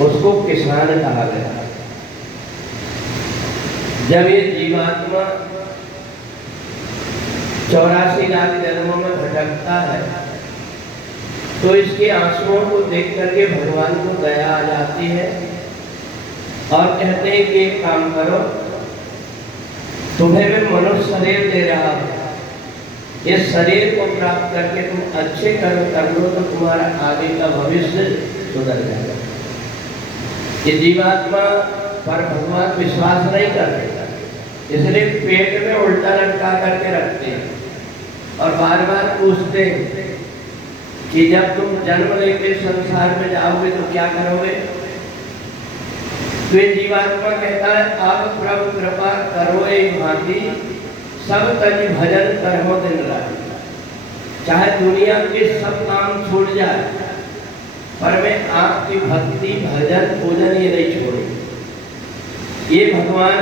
उसको किसान कहा गया। जब ये जीवात्मा 84 लाख जन्मों में भटकता है तो इसके आंसुओं को देख करके भगवान को दया आ जाती है और कहते हैं कि एक काम करो, तुम्हें मैं मनुष्य शरीर दे रहा हूं, इस शरीर को प्राप्त करके तुम अच्छे कर्म कर लो तो तुम्हारा आगे का भविष्य सुधर जाएगा। ये जीवात्मा पर भगवान विश्वास नहीं करते, इसलिए पेट में उल्टा लटका करके रखते हैं और बार बार पूछते हैं कि जब तुम जन्म लेके संसार में जाओगे तो क्या करोगे। तो ये जीवात्मा कहता है आप प्रभु कृपा करो एक भांति सब तज भजन करो दिन रात, चाहे दुनिया के सब काम छूट जाए पर मैं आपकी भक्ति भजन पूजन ये नहीं छोड़ूंगी। ये भगवान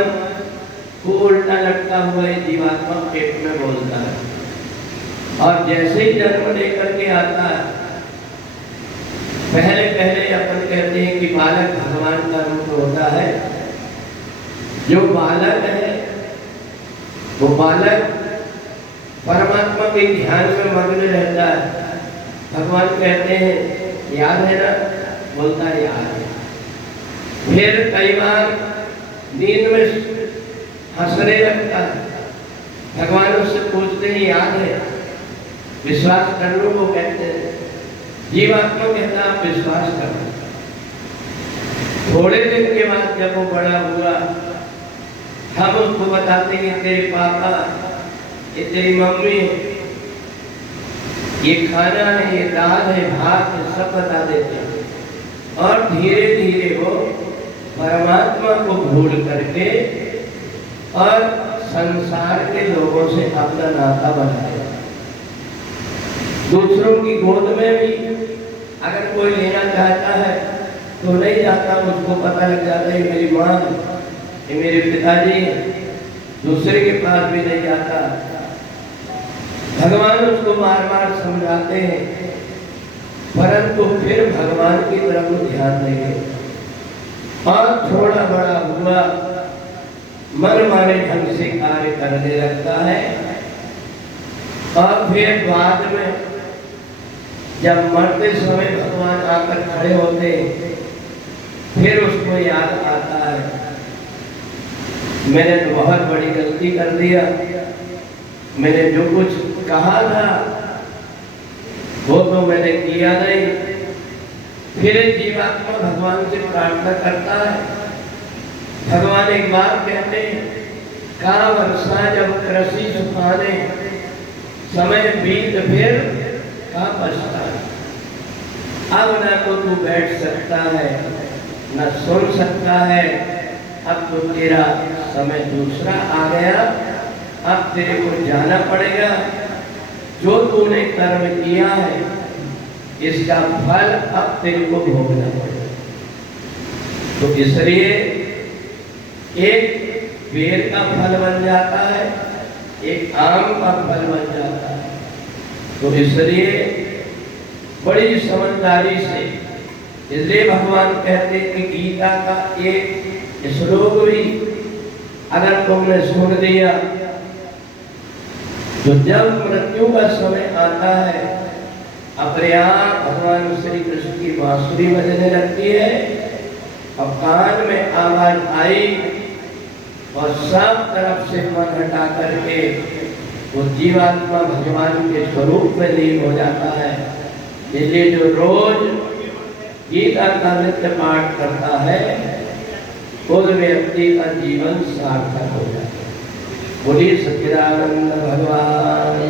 को उल्टा लटका हुआ ये जीवात्मा पेट में बोलता है और जैसे ही जन्म लेकर के आता है, पहले पहले अपन कहते हैं कि बालक भगवान का रूप होता है। जो बालक है वो बालक परमात्मा के ध्यान में मग्न रहता है। भगवान कहते हैं याद है ना, बोलता है याद है। फिर कई बार नींद में हंसने लगता है, भगवान उससे पूछते हैं याद है, विश्वास कर लो। वो कहते हैं, जीवात्मा कहता आप विश्वास करो। थोड़े दिन के बाद जब वो बड़ा हुआ, हम उसको बताते हैं तेरे पापा, ये तेरी मम्मी, ये खाना है, ये दाल है, भात है, सब बता देते हैं और धीरे धीरे वो परमात्मा को भूल करके और संसार के लोगों से अपना नाता बनाएगा। दूसरों की गोद में भी अगर कोई लेना चाहता है तो नहीं जाता, उसको पता लग जाता है मेरी माँ, ये मेरे पिताजी, दूसरे के पास भी नहीं जाता। भगवान उसको बार बार समझाते हैं परंतु फिर भगवान की तरफ ध्यान नहीं देता और थोड़ा बड़ा हुआ मन माने ढंग से कार्य करने लगता है और फिर बाद में जब मरते समय भगवान आकर खड़े होते फिर उसको याद आता है मैंने तो बहुत बड़ी गलती कर दिया, मैंने जो कुछ कहा था वो तो मैंने किया नहीं। फिर जीवात्मा भगवान से प्रार्थना करता है। भगवान एक बात कहते हैं, का वर्षा जब कृषि सुखाने समय बीत फिर का पछताए। अब ना तो तू बैठ सकता है न सुन सकता है, अब तो तेरा समय दूसरा आ गया, अब तेरे को जाना पड़ेगा। जो तूने कर्म किया है इसका फल अब तेरे को भोगना पड़ेगा। तो इसलिए एक बेर का फल बन जाता है, एक आम का फल बन जाता है। तो इसलिए बड़ी समझदारी से, इसलिए भगवान कहते हैं कि गीता का एक श्लोक भी अगर तुमने सुन लिया तो जब मृत्यु का समय आता है अपने आप भगवान श्री कृष्ण की बांसुरी बजने लगती है और कान में आवाज आई और सब तरफ से मन हटा करके वो जीवात्मा भगवान के स्वरूप में लीन हो जाता है। इसलिए जो रोज गीता का नित्य पाठ करता है उस व्यक्ति का जीवन सार्थक हो जाता है। बोलिए सच्चिदानंद भगवान